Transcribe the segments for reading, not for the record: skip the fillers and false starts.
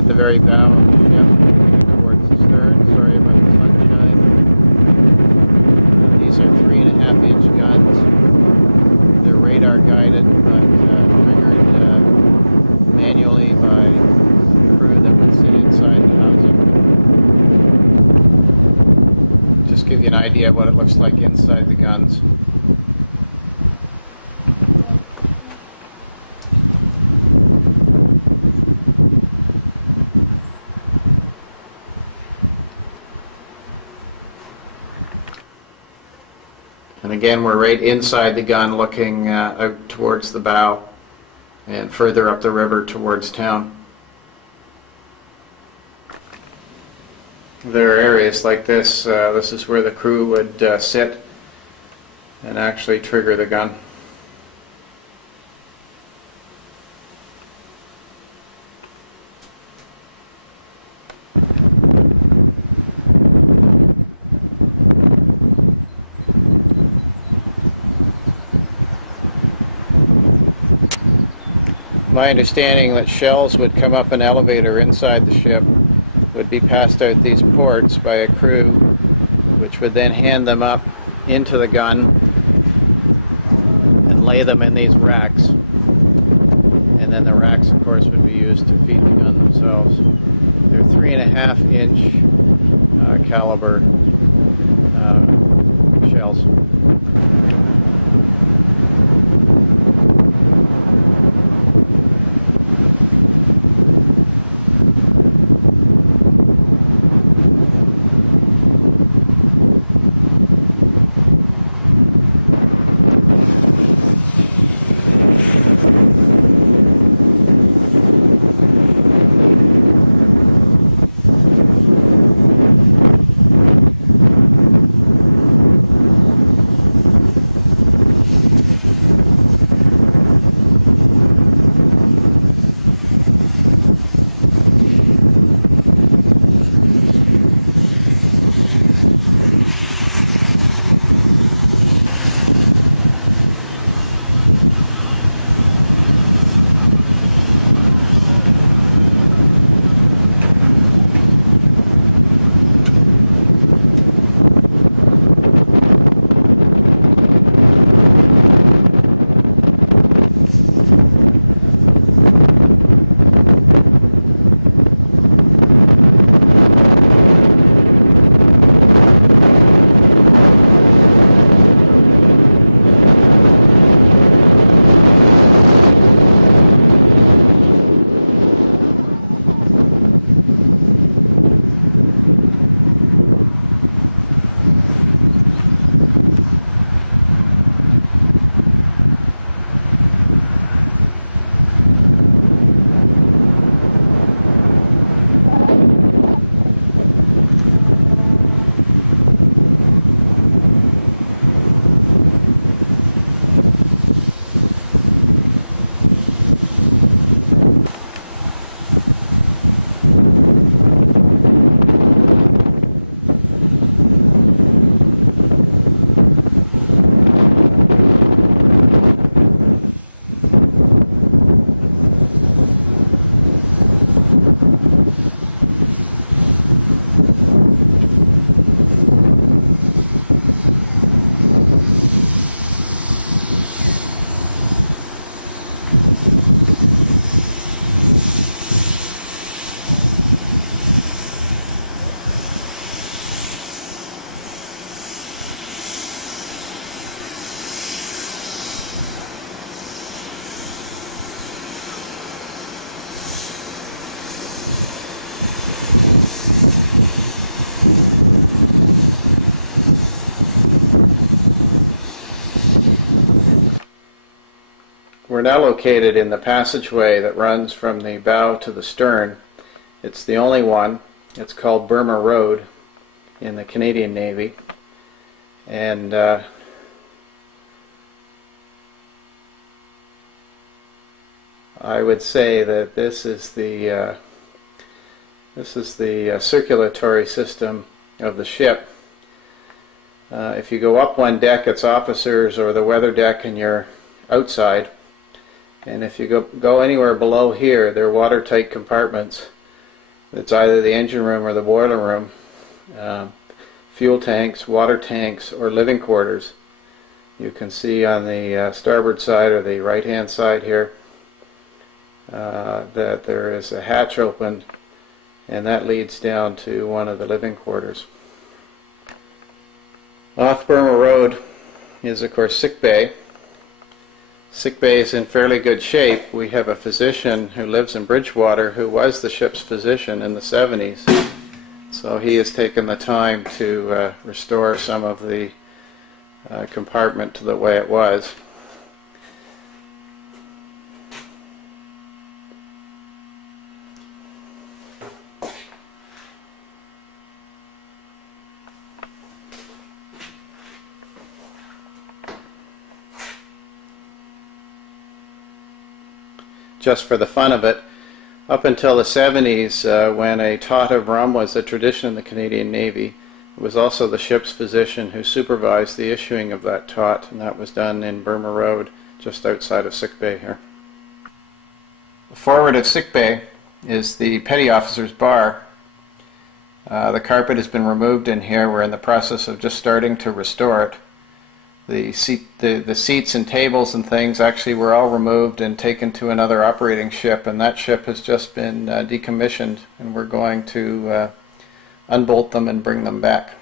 at the very bow of the ship, towards the stern. Sorry about the sunshine. These are 3.5-inch guns. They're radar guided, but triggered manually by the crew that would sit inside the housing. Just give you an idea of what it looks like inside the guns. And again, we're right inside the gun, looking out towards the bow and further up the river towards town. There are areas like this. This is where the crew would sit and actually trigger the gun. My understanding that shells would come up an elevator inside the ship, would be passed out these ports by a crew, which would then hand them up into the gun and lay them in these racks. And then the racks, of course, would be used to feed the gun themselves. They're 3.5-inch caliber shells. We're now located in the passageway that runs from the bow to the stern. It's the only one. It's called Burma Road in the Canadian Navy. And I would say that this is the circulatory system of the ship. If you go up one deck, it's officers or the weather deck, and you're outside. And if you go anywhere below here, they're watertight compartments It's either the engine room or the boiler room, fuel tanks, water tanks, or living quarters. You can see on the starboard side or the right hand side here that there is a hatch open, and that leads down to one of the living quarters. Off Burma Road is of course sick bay. Sick bay is in fairly good shape. We have a physician who lives in Bridgewater who was the ship's physician in the 70s. So he has taken the time to restore some of the compartment to the way it was. Just for the fun of it, up until the 70s, when a tot of rum was a tradition in the Canadian Navy, it was also the ship's physician who supervised the issuing of that tot, and that was done in Burma Road, just outside of sick bay here. Forward of sick bay is the petty officer's bar. The carpet has been removed in here. We're in the process of just starting to restore it. The seats and tables and things actually were all removed and taken to another operating ship, and that ship has just been decommissioned, and we're going to unbolt them and bring them back.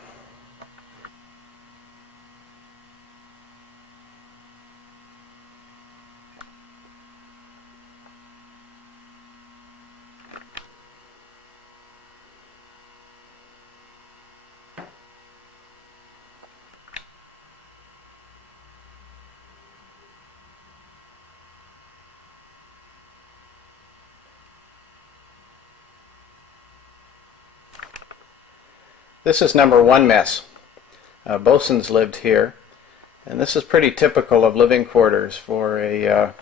This is number 1 mess. Bosuns lived here, and this is pretty typical of living quarters for a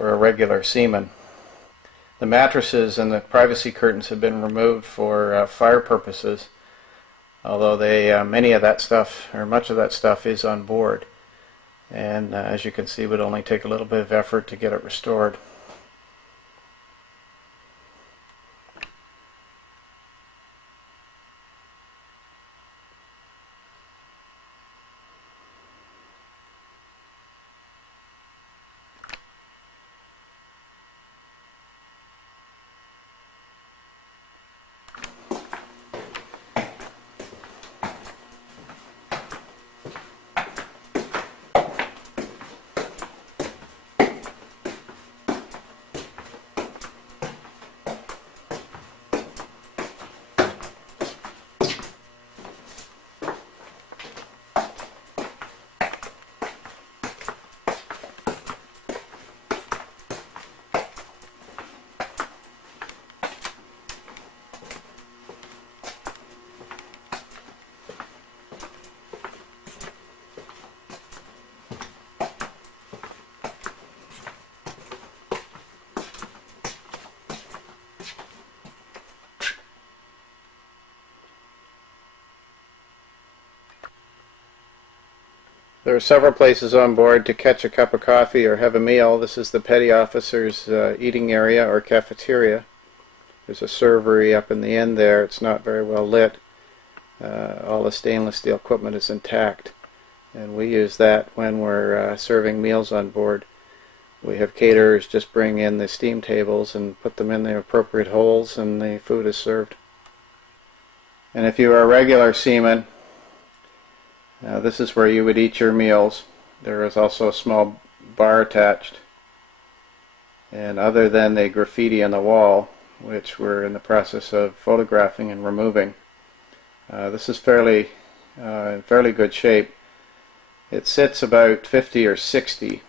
regular seaman. The mattresses and the privacy curtains have been removed for fire purposes, although many of that stuff, or much of that stuff, is on board, and as you can see, it would only take a little bit of effort to get it restored. There are several places on board to catch a cup of coffee or have a meal. This is the petty officer's eating area or cafeteria. There's a servery up in the end there. It's not very well lit. All the stainless steel equipment is intact, and we use that when we're serving meals on board. We have caterers just bring in the steam tables and put them in the appropriate holes, and the food is served. And if you are a regular seaman, this is where you would eat your meals. There is also a small bar attached, and other than the graffiti on the wall, which we're in the process of photographing and removing, this is in fairly good shape. It sits about 50 or 60